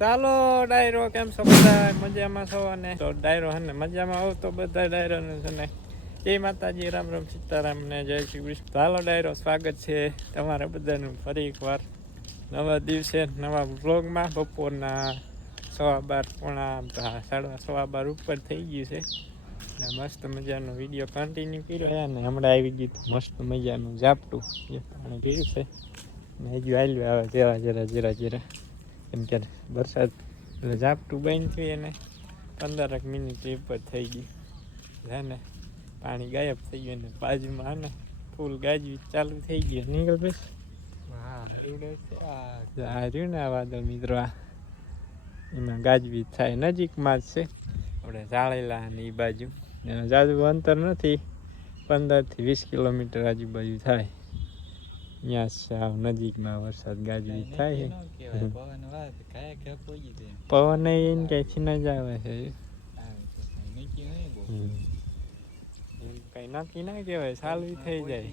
ચાલો, ડાયરો, કેમ છો બધા મજામાં છો? અને તો ડાયરો હે મજામાં આવો તો બધા ડાયરો ને છે ને. જય માતાજી, રામ રામ સીતારામ ને જય શ્રી કૃષ્ણ. ચાલો ડાયરો, સ્વાગત છે તમારા બધાનું ફરી એકવાર નવા દિવસે, નવા બ્લોગમાં બપોરના સવા બાર, પોણા સાડા સવા બાર ઉપર થઈ ગયું છે. ને મસ્ત મજાનો વીડિયો કન્ટિન્યુ કર્યો છે ને હમણાં આવી ગયું મસ્ત મજાનું ઝાપટું. એ પાણી પીયું છે. ને હજુ આવ્યું આવે, જરા જરા જરા જરા. કેમ કે વરસાદ એટલે ઝાપટું બંધ થયું એને. પંદરક મિનિટ એ પર થઈ ગઈ. છે ને પાણી ગાયબ થઈ ગયું ને બાજુમાં હે ને ફૂલ ગાજવી ચાલુ થઈ ગયું નીકળ બસ. હા આ. રહ્યું ને આ વાદળ મિત્રો આ. એમાં ગાજવી થાય નજીકમાં જ છે. આપણે જાળેલા ને એ બાજુ. એનું જાજુ અંતર નથી. પંદરથી વીસ કિલોમીટર આજુબાજુ થાય. ત્યાં સાવ નજીકમાં વરસાદ ગાજવી થાય છે. પવન એને ક્યાંયથી ન જ આવે છે કઈ નક્કી ના કહેવાય સાલવી થઈ જાય.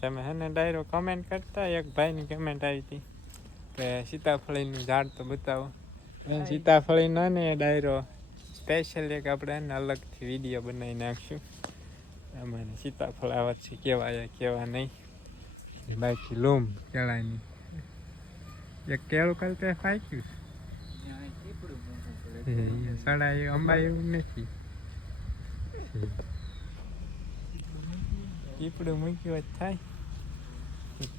તમે હેને ડાયરો કમેન્ટ કરતા એક ભાઈની કમેન્ટ આવી હતી કે સીતાફળીનું ઝાડ તો બતાવો. સીતાફળી સીતાફળીનો ને ડાયરો. સ્પેશિયલ એક આપણે એને અલગથી વીડિયો બનાવી નાખશું. અમારે સીતાફળ આ વર્ષે કેવા છે કેવા નહીં. બાકી લોમ, કેળાની. એક કેળું કાલ તે ફાંક્યું છે. સડા એ અંબા એવું નથી. કીપડું મૂક્યું જ થાય.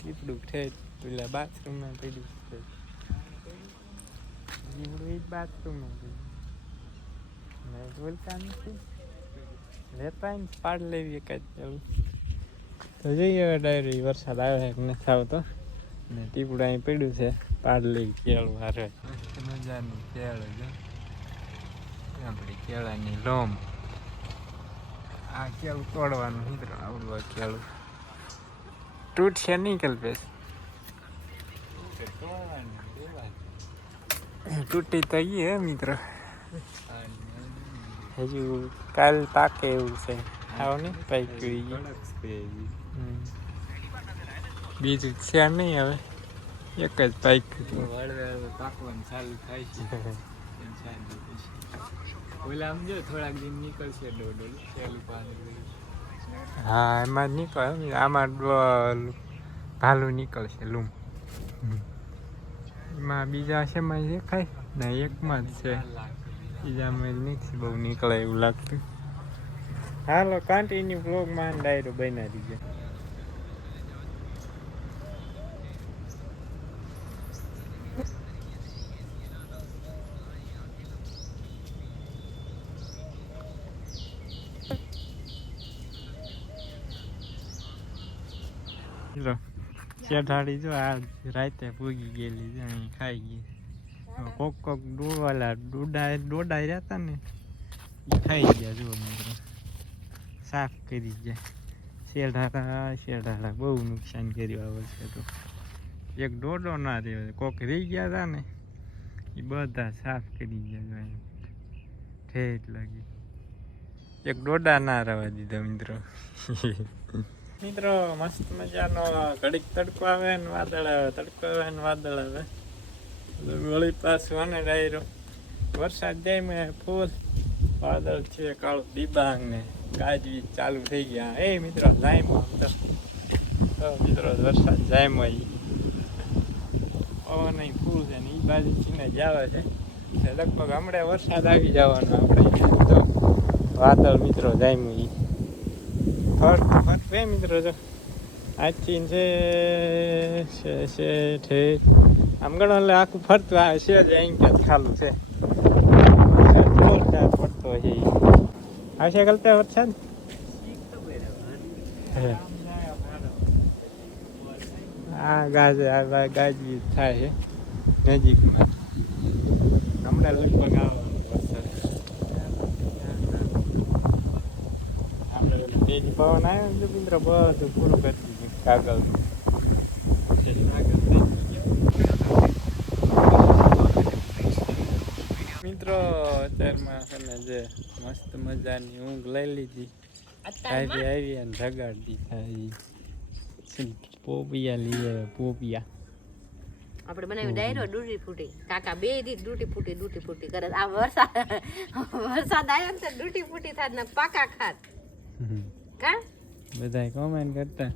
કીપડું છે પેલા બાથરૂમમાં પડ્યું છે. કીપડું એ બાથરૂમમાં બોલતા નથી. લેતા પાડ લેવી એકાદ ચાલુ તો જોઈએ હવે ડાયરી વરસાદ આવે કે નથી આવતો. ને ટીપડું અહીં પડ્યું છે પાડ લઈ કેળું હારે. મજાનું કેળું જો. આપણી કેળાની લોમ. આ કેળું તોડવાનું મિત્રો આવડું આ કેળું. તૂટશે નહીં કલ્પેશ તૂટી તો ગઈ હે મિત્ર. હજુ કાલ પાકે એવું છે. આવો છે હમ. બીજું છે નહીં હવે. એક જ હવે પાકવાનું ચાલુ થાય છે. ઓલા આમ જો થોડાક દિન નીકળશે ડોડો પેલું પાણી હા એમાં નીકળે. આમાં ભાલું નીકળશે લૂમ. એમાં બીજા શેમાં દેખાય ને એકમાં જ છે. બીજામાં જ નથી બહુ નીકળે એવું લાગતું. હાલો કન્ટિન્યુ બ્લોગમાં ડાયરો બના દીજો ચઢાડી જો આ રાતે પૂગી ગયેલી છે, અહીં ખાઈ ગઈ કોક કોક ડોવાલા ડોડા ડોડા રહેતા ને. એ ખાઈ ગયા જો મિત્રો. સાફ કરી ગયા. શેઢાડા શેઢાડા બહુ નુકસાન કર્યું આ વર્ષે તો. એક ડોડો ના રહ્યો. કોક રહી ગયા હતા ને એ બધા સાફ કરી ગયા ઠેઠ લાગી. એક ડોડા ના રહેવા દીધો મિત્રો. મિત્રો મસ્ત મજાનો ઘડીક તડકો આવે ને વાદળ આવે તડકો આવે ને વાદળ આવે. વળી પાછું અને ડાયરો વરસાદ જાય મેં ફૂલ. વાદળ છે, કાળું દિબાંગ ને ગાજવી ચાલુ થઈ ગયા. એ મિત્રો જાયમાં તો. મિત્રો, વરસાદ જાયમાં પવન અહીં ફૂલ છે ને એ બાજુ ને જાવે છે. એટલે લગભગ હમણાં વરસાદ આવી જવાનો આપણે. તો વાદળ મિત્રો જાયમાં ઈ. ફરતું ફરતું મિત્રો, જો. આજથી છે છે છે. ઠે આમ ગણો એટલે આખું ફરતું આવે છે જ અહીં ક્યાં ખાલું છે. જોરદાર પડતો છે ઈ. આવશે કલતા વરસાદ. આ ગાજે, આ ગાજી થાય છે. નજીકમાં. હમણાં લગભગ તેજ પવન આવ્યો ને મિત્ર બધું પૂરું કરી દીધું કાગળ મિત્રો અત્યારમાં છે ને જે મસ્ત મજાની ઊંઘ લઈ લીધી. આવી આવી અને જગાડી થઈ પોપિયા લઈએ પોપિયા. આપણે બનાવી ડાયરો ડૂટી ફૂટી. કાકા બે દી ડૂટી ફૂટી ડૂટી ફૂટી કરે આ વરસાદ વરસાદ આવ્યો ને તો ડૂટી ફૂટી થાત ને પાકા ખાત. કા? બધા કોમેન્ટ કરતા.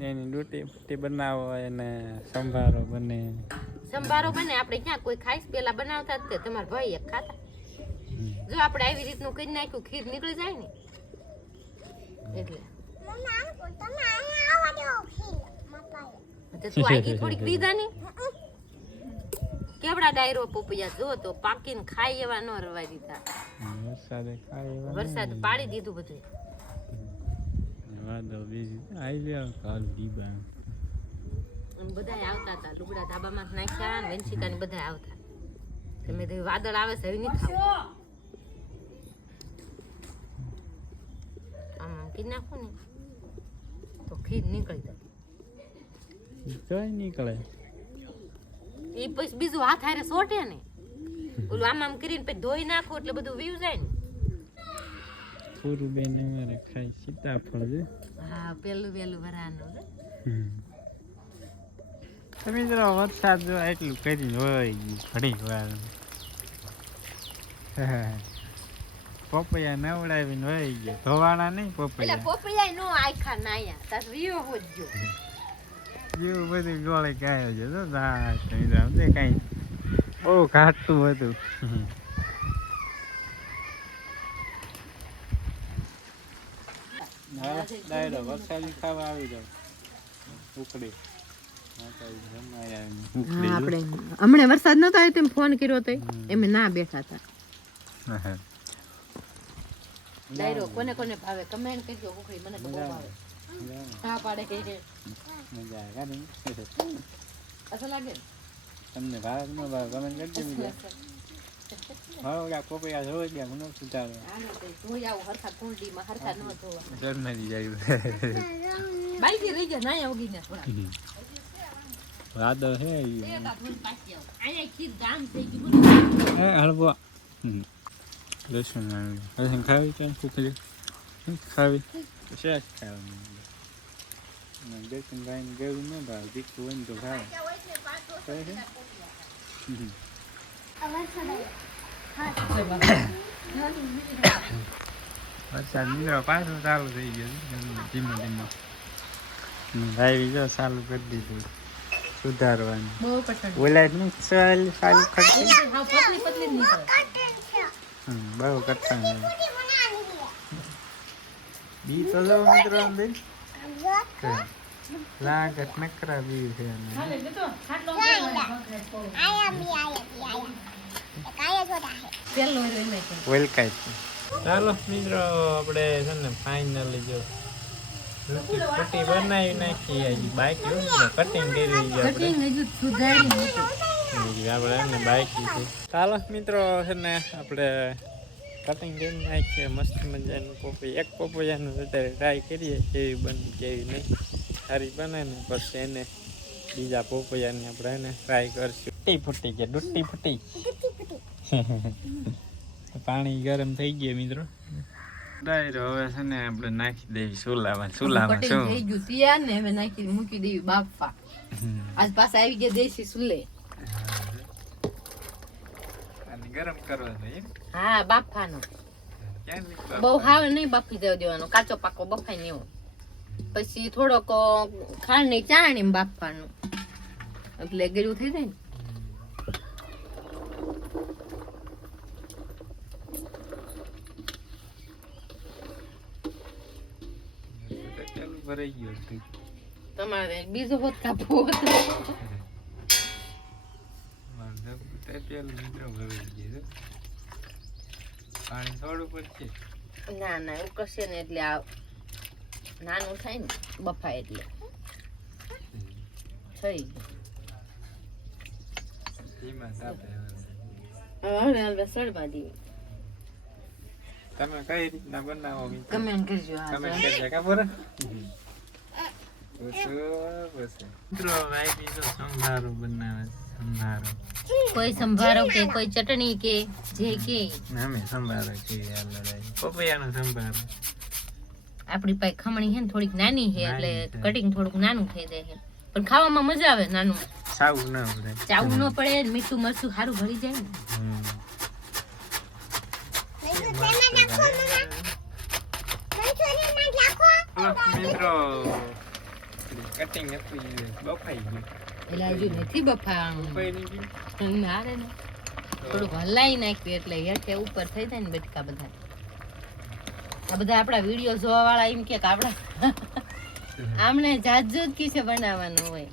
એની ડૂટી ફૂટી બનાવો એને સંભારો બને. સંભારો બને. આપણે ક્યાં કોઈ ખાઈશ? પેલા બનાવતા જ તે. તમારા ભાઈ એક ખાતા જો આપણે આવી રીતનું કરી નાખ્યું ખીર નીકળી જાય ને? એટલે. તો આગી થોડીક ને? કેવડા ડાયરો પોપૈયા? જો તો પાકીને ખાઈ એવા ન રવા દીધા. વરસાદે ખાય એવા વરસાદ પાડી દીધું બધું. વાદળ બીજી આવી ગયા કાલ દીબા અને બધાય આવતા હતા લુગડા ધાબામાં નાખ્યા ને વંશિકા ને બધા આવતા. તમે વાદળ આવે છે હવે નહીં કરી નાખું ને તો ખીર નીકળી જાય. જોઈ નીકળે. એ પછી બીજું હાથ હારે સોટે ને. ઓલું આમ આમ કરીને પછી ધોઈ નાખો એટલે બધું વીવ જાય ને. પૂરું બેન અમારે ખાય સીતાફળ છે. હા પેલું પેલું ભરાનું. તમે જરા વરસાદ જો એટલું કરી હોય ઘડી વાર. પપૈયા નવડાવીને વહી ગયા. ધોવાણા નહીં પપૈયા. પપૈયા નો આખા નાયા. તાર વીવો હોજો જેવું બધું ગોળે ગાયો છે તો દા તમે તો સમજે કાંઈ બહુ ઘાટતું હતું. ડાયરો વરસાદી ખાવા આવી જાવ ઉકડી આપણે હમણાં વરસાદ નતો આવ્યો તેમ ફોન કર્યો તો એમ ના બેઠા હતા. ડાયરો કોને કોને ભાવે? કમેન્ટ કરજો કુકડી મને તો બહુ ભાવે. હા પાડે. કે મજા આવે કાં અસર લાગે? ને? તમને ભારત ન ભાવ? કમેન્ટ કરજો બીજા. હા ઓલા ગયા મને સુધારો આને આવું હરખા કુંડીમાં હરખા ન ધોવા જન્મથી જાય બાઈથી રહી ઉગીને થોડા વાદળ હે ખીર ગામ થઈ ગયું. એ હળવો. લસણ આવ્યું લસણ ખાવી છે કુકરી ખાવી છે ખાવાનું દર્શન ભાઈ ને ગયું ન ભાવ દીકરું હોય ને તો ખાવે. વરસાદ નીકળો પાછું ચાલુ થઈ ગયો ધીમે ધીમે ભાઈ જો ચાલુ કરી દીધું સુધારવાનું ઓલા ચાલ ચાલુ કરતી પતલી પતલી નીકળે બહુ કરતા બી તો જો મિત્રો અંદર લાગત નકરા બી છે છે. ચાલો મિત્રો આપણે છે ને ફાઇનલી જો રોટી બનાવી નાખી બાકી કટિંગ કરી કટિંગ હજુ સુધારી આપણે એમને બાકી ચાલો મિત્રો છે ને આપણે કટિંગ કરીને નાખીએ મસ્ત મજાનું પોપૈયા એક પોપૈયાનું અત્યારે ટ્રાય કરીએ કેવી બની કેવી નહીં. સારી બને ને પછી એને બીજા પોપૈયાની આપણે એને ટ્રાય કરશું. ડૂટી ફૂટી કે ડુટ્ટી ફૂટી. પાણી ગરમ થઈ ગયું મિત્રો. ડાયરો હવે છે ને આપણે નાખી દેવી સુલામાં સુલામાં શું? થઈ ગયું તૈયાર ને હવે નાખી મૂકી દેવી બાફવા. આજ પાછા આવી ગયા દેશી સુલે. ગરમ કરવાનો એમ? હા બાફવાનો. બહુ હાવ નહીં બાફી દેવા દેવાનો. કાચો પાકો બફાઈ ને એવો. પછી થોડોક ખાંડની ચાણી બાફવાનું. એટલે ગળ્યું થઈ જાય ને. તમારે બીજો હોત કાપવો હોત. પેલું મિત્રો ભરાઈ ગયું પાણી થોડું પડશે ના ના એવું કશે ને એટલે આ નાનું થાય ને બફાય એટલે. થઈ ધીમા તાપે હવે. ગયું હવે હવે સળવા દેવી તમે કઈ રીતના બનાવો? કમેન્ટ કરજો કમેન્ટ કરજો કા કોઈ સંભારો કે કોઈ ચટણી કે જે કે. અમે સંભારો કે આ લડાઈ. પપૈયાનો સંભારો. આપણી પાસે ખમણી છે ને થોડીક નાની છે એટલે કટિંગ થોડુંક નાનું થઈ જાય છે. પણ ખાવામાં મજા આવે નાનું. સાવું ન પડે ચાવું ન પડે મીઠું મરચું સારું ભરી જાય ને. મિત્રો કટિંગ હતું બફાઈ ગયું એટલે હજુ નથી બફાવાનું ને થોડુંક હલાઈ નાખ્યું એટલે હેઠે ઉપર થઈ જાય ને બટકા બધા આ બધા આપણા વીડિયો જોવા વાળા એમ કે આપડા આમને જાત કી છે બનાવવાનું હોય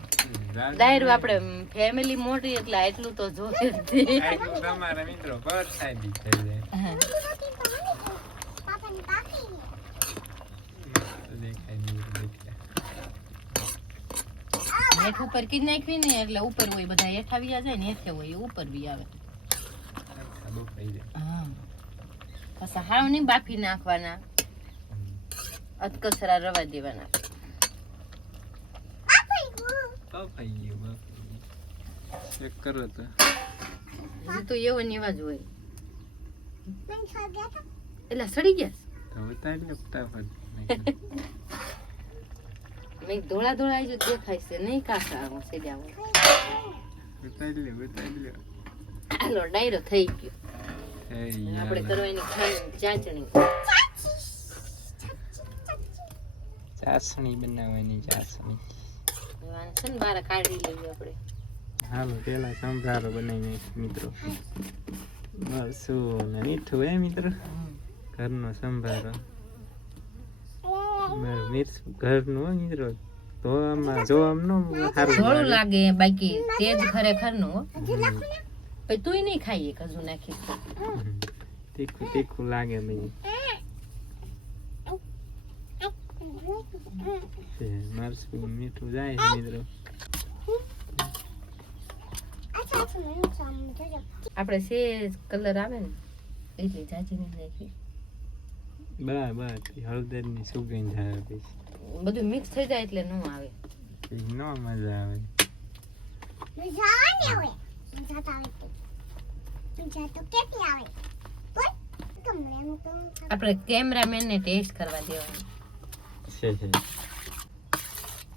ડાયરું આપણે ફેમિલી મોટી એટલે એટલું તો જોશે જ મિત્રો પરસાદી થઈ જાય હા. મસ્ત દેખાય નીર દેખાય હેઠ ઉપર કી નાખવી ને એટલે ઉપર હોય બધા હેઠ આવી જાય ને હેઠે હોય ઉપર બી આવે. પછી બફાઈ હા. પાછા હાવ નહીં બાફી નાખવાના. અધકસરા રવા દેવાના. તો. હજી તો એવો ને એવા જ હોય. એટલે સડી ગયા? મેં ધોળા ધોળા જો દેખાય છે. નહીં કાકા આવું સીધા હાલો ડાયરો થઈ ગયો. આપણે કરવાની ખાંડ ચાચણી ચાસણી બનાવવાની ચાસણી. એવાને છે ને બહાર કાઢી લઈએ આપણે. હાલો પેલા સંભારો બનાવીને મિત્રો. બસ મીઠું હે મિત્રો? ઘરનો સંભારો. ઘરનું મિત્રો તો આમાં જો આમ નો. સારું થોડું લાગે. બાકી બાકી જ ખરેખરનું. હો. પછી તુંય નહીં ખાઈએ કજુ નાખી. તીખું તીખું લાગે મને. તે મીઠું જાય છે મિત્રો આપણે સેજ કલર આવે ને એટલે જાજી નહીં નાખી બા બા હળદરની સુગંધ આવે પછી બધું મિક્સ થઈ જાય એટલે ન આવે. નો મજા આવે. આપણે કેમેરામેન ને ટેસ્ટ કરવા દેવાનું. છે છે.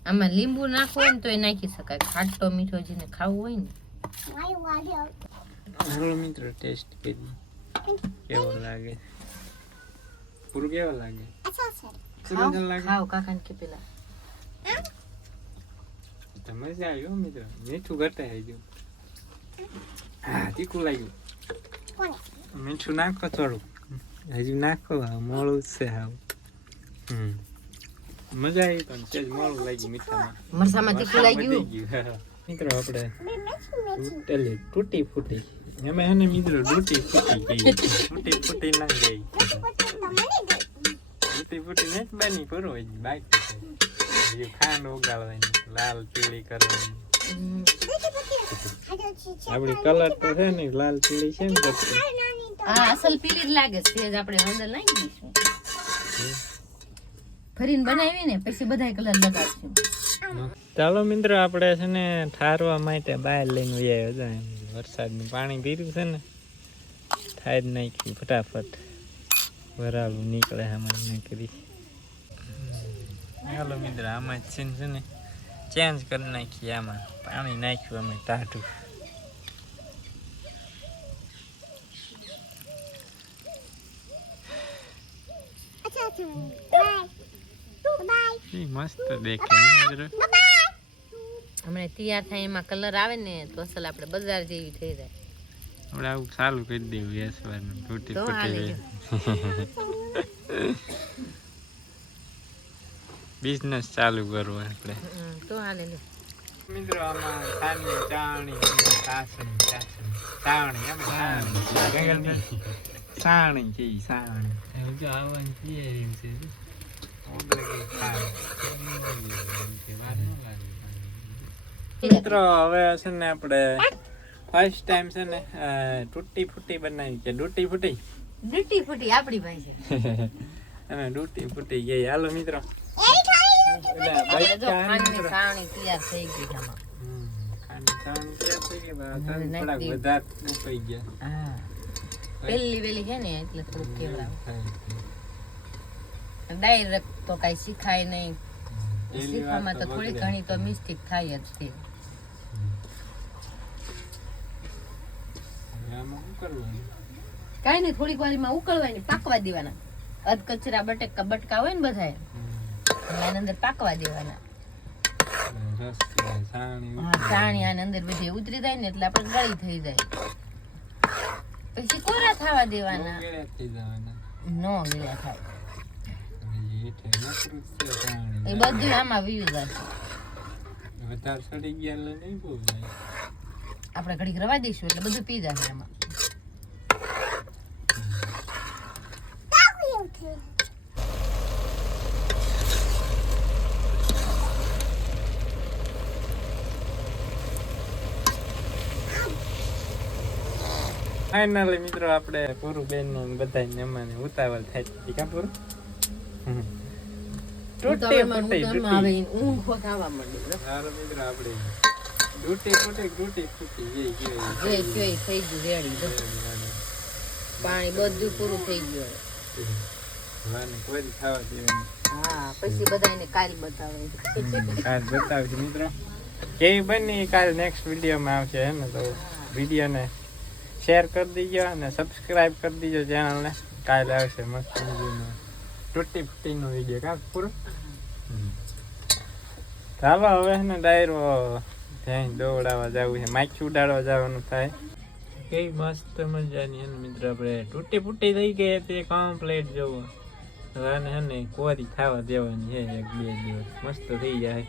આમાં લીંબુ નાખવું હોય ને તો એ નાખી શકાય. ખાટો મીઠો જેને ખાવું હોય ને. હાલો મિત્રો ટેસ્ટ કરી કેવો લાગે? પૂરું કેવો લાગે સુગંધ લાગે ખાવ કાકા કે પેલા તમે જ આવ્યો મિત્ર મીઠું ઘટે ઘટાય જો હા તીખું લાગ્યું મીઠું નાખો થોડું હજી નાખો જ છે હાવ હમ મજા આવી પણ સેજ મોળું લાગ્યું મીઠામાં મરસામાં તીખું લાગ્યું ગયું. મિત્રો આપણે તૂટેલી તૂટી ફૂટી. એમાં એને મિત્રો તૂટી ફૂટી ગઈ. તૂટી ફૂટી ના ગઈ. તૂટી ફૂટી ને જ બની કરો હોય બાકી ખાંડ ઓગાળવાની લાલ પીળી કરવાની. આપડી કલર તો છે ને લાલ પીળી છે ને આ અસલ પીળી જ લાગે છે આપણે અંદર નાખી દઈશું. ફરીને બનાવીને પછી બધાય કલર લગાડશું. ચાલો મિત્રો, આપણે છે ને ઠારવા માટે બહાર લઈને વહી હતા. વરસાદનું પાણી પીર્યું છે ને, થાય જ નાખ્યું ફટાફટ. વરાળું નીકળે આમાં નીકળી ચાલો મિત્રો, આમાં જ છે ને ચેન્જ કરી નાખીએ આમાં. પાણી નાખ્યું અમે ટાઢું. ઈ મસ્ત દેખાય મિત્રો હમણાં તૈયાર થાય એમાં કલર આવે ને તો અસલ આપણે બજાર જેવી થઈ જાય. આપણે આવું ચાલુ કરી દેવું વેસવાનું તૂટી ફૂટી બિઝનેસ ચાલુ કરવો આપણે. તો હાલે લે મિત્રો આમાં ખાંડની ચાણી સાસણી સાસણી ચાણી એમ સાણી સાણી કે સાણી જો આવવાની છે. મિત્રો હવે છે ને આપણે ફર્સ્ટ ટાઈમ છે ને તૂટી ફૂટી બનાવી છે. ડૂટી ફૂટી ડૂટી ફૂટી આપણી પાસે. અને ડૂટી ફૂટી ગઈ હાલો મિત્રો. છે છે ડાયરેક્ટ તો કઈ શીખાય નહીં. શીખવામાં તો તો થોડી ઘણી તો મિસ્ટેક થાય જ છે હવે આમાં શું કરવાનું કાંઈ નહીં થોડીક વાર એમાં ઉકળવાની પાકવા દેવાના. અધ કચરા બટેકા બટકા હોય ને બધા. અંદર પાકવા દેવાના. સાણી આની અંદર બધી ઉતરી જાય ને એટલે આપણે ગળી થઈ જાય. પછી કોરા થવા દેવાના? નો ગળ્યા થાય. એ બધું આમાં વ્યૂ જશે વધારે સડી ગયા નહીં બહુ જાય. આપણે ઘડીક રવા દઈશું એટલે બધું પી જશે એમાં. ફાઇનલી મિત્રો આપણે પૂરું બેન ને બધા મહેમાને ઉતાવળ થાય કા પૂરું? તૂટે તૂટે. ઊંઘ ખાવા માંડી મિત્ર આપણે તૂટી ફૂટી તૂટી ફૂટી જે જે થઈ ગયું રેડી પાણી બધું પૂરું થઈ ગયું વાને કોઈ ખાવા દેવાનું હા પછી બધા એને કાલ બતાવે. કાલ બતાવશે મિત્રો. કેવી બની કાલ નેક્સ્ટ વિડીયોમાં આવશે હે ને? તો વિડીયોને શેર કરી દીજો અને સબસ્ક્રાઇબ કરી દીજો ચેનલને કાલ આવશે મસ્ત મજાનો તૂટી ફૂટીનો વીડિયો કા? પૂરો? ચાલો હવે ને ડાયરો ત્યાં દોડાવા જવું છે. માઇક ઉડાડવા જવાનું થાય. કઈ મસ્ત મજાની એને મિત્ર આપણે. તૂટી ફૂટી થઈ ગઈ હતી કમ્પ્લીટ જવું. હવે ને કોરી ખાવા દેવાની છે એક બે દિવસ. મસ્ત થઈ જાય.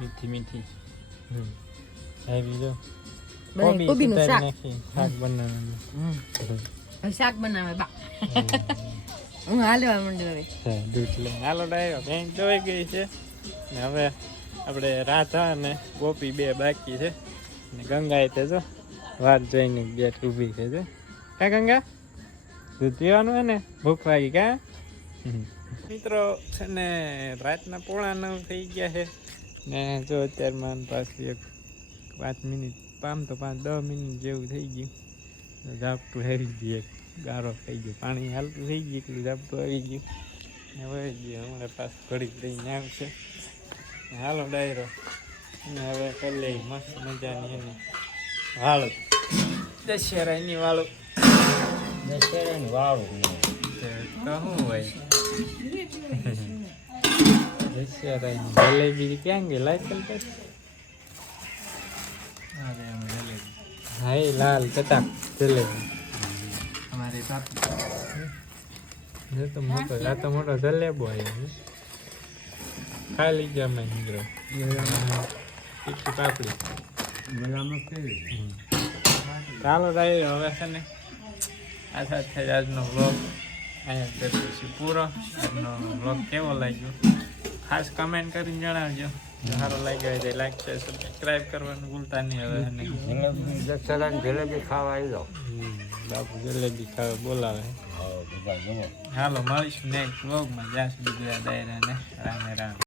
મીઠી મીઠી. આવી કોબીનું શાક. શાક બનાવવાનું. શાક બનાવે બા. હું હાલવા માંડ્યો હવે. દૂધ લઈને. હાલો ડાયરો. બેંક ગઈ છે. ને હવે આપણે રાધા અને ગોપી બે બાકી છે. ને ગંગા એ જો વાર જોઈને ગેટ ઊભી છે જો. કા ગંગા? દૂધ પીવાનું હે ને? ભૂખ લાગી કા? મિત્રો, છે ને રાતના પોણા નવ થઈ ગયા છે. ને જો અત્યારમાં પાછી એક પાંચ મિનિટ પામ તો પાંચ દસ મિનિટ જેવું થઈ ગયું. ઝાપટું આવી ગયું ગારો થઈ ગયો. પાણી હાલતું થઈ ગયું, એટલું ઝાપટું આવી ગયું. ને વહી ગયું, હમણાં પાછું ઘડીક લઈને આવશે. હાલો ડાયરો. અને હવે કરી લઈ મસ્ત મજાની એની વાળું દશેરાની વાળું. દશેરાની વાળું શું હોય? દશેરાની જલેબી ક્યાં ગઈ? અરે હા એ લાલ ચટાક જલેબી. અમારી તો મોટો આ તો મોટો જલેબો આવ્યો. લીધો અમે મિત્રો તીખી પાપડી ચાલો ભાઈ હવે છે ને આ સાથે જ આજનો વ્લોગ અહીંયા કરીએ છીએ પૂરો આજનો વ્લોગ કેવો લાગ્યો ખાસ કમેન્ટ કરીને જણાવજો સારો લાગ્યો હોય તો લાઈક છે સબસ્ક્રાઈબ કરવાનું ભૂલતા નહીં હવે અને જલેબી ખાવા આવી જાઓ બાપુ જલેબી ખાવે બોલાવે જમો હાલો મળીશું નેક્સ્ટ વ્લોગમાં જ્યાં સુધી બધા દાયરાને રામે રામ